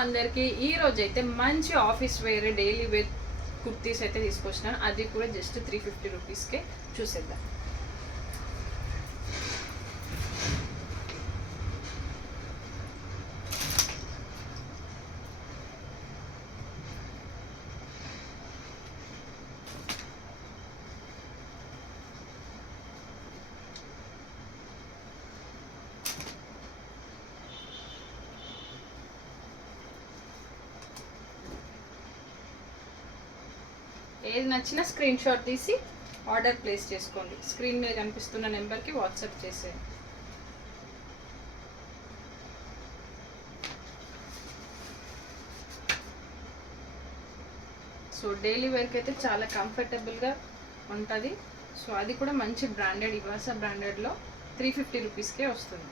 అందరికీ ఈ రోజు అయితే మంచి office wear daily wear kurtis అయితే తీసుకొచ్చినాను. అది కూడా జస్ట్ 350 రూపీస్కే. చూసేద్దాం. ఏది నచ్చినా స్క్రీన్ షాట్ తీసి ఆర్డర్ ప్లేస్ చేసుకోండి. స్క్రీన్ మీద కనిపిస్తున్న నెంబర్కి వాట్సాప్ చేసేయండి. సో డైలీ వేర్కి అయితే చాలా కంఫర్టబుల్గా ఉంటుంది. సో అది కూడా మంచి బ్రాండెడ్, ఇవాసా బ్రాండెడ్లో 350 రూపీస్కే వస్తుంది.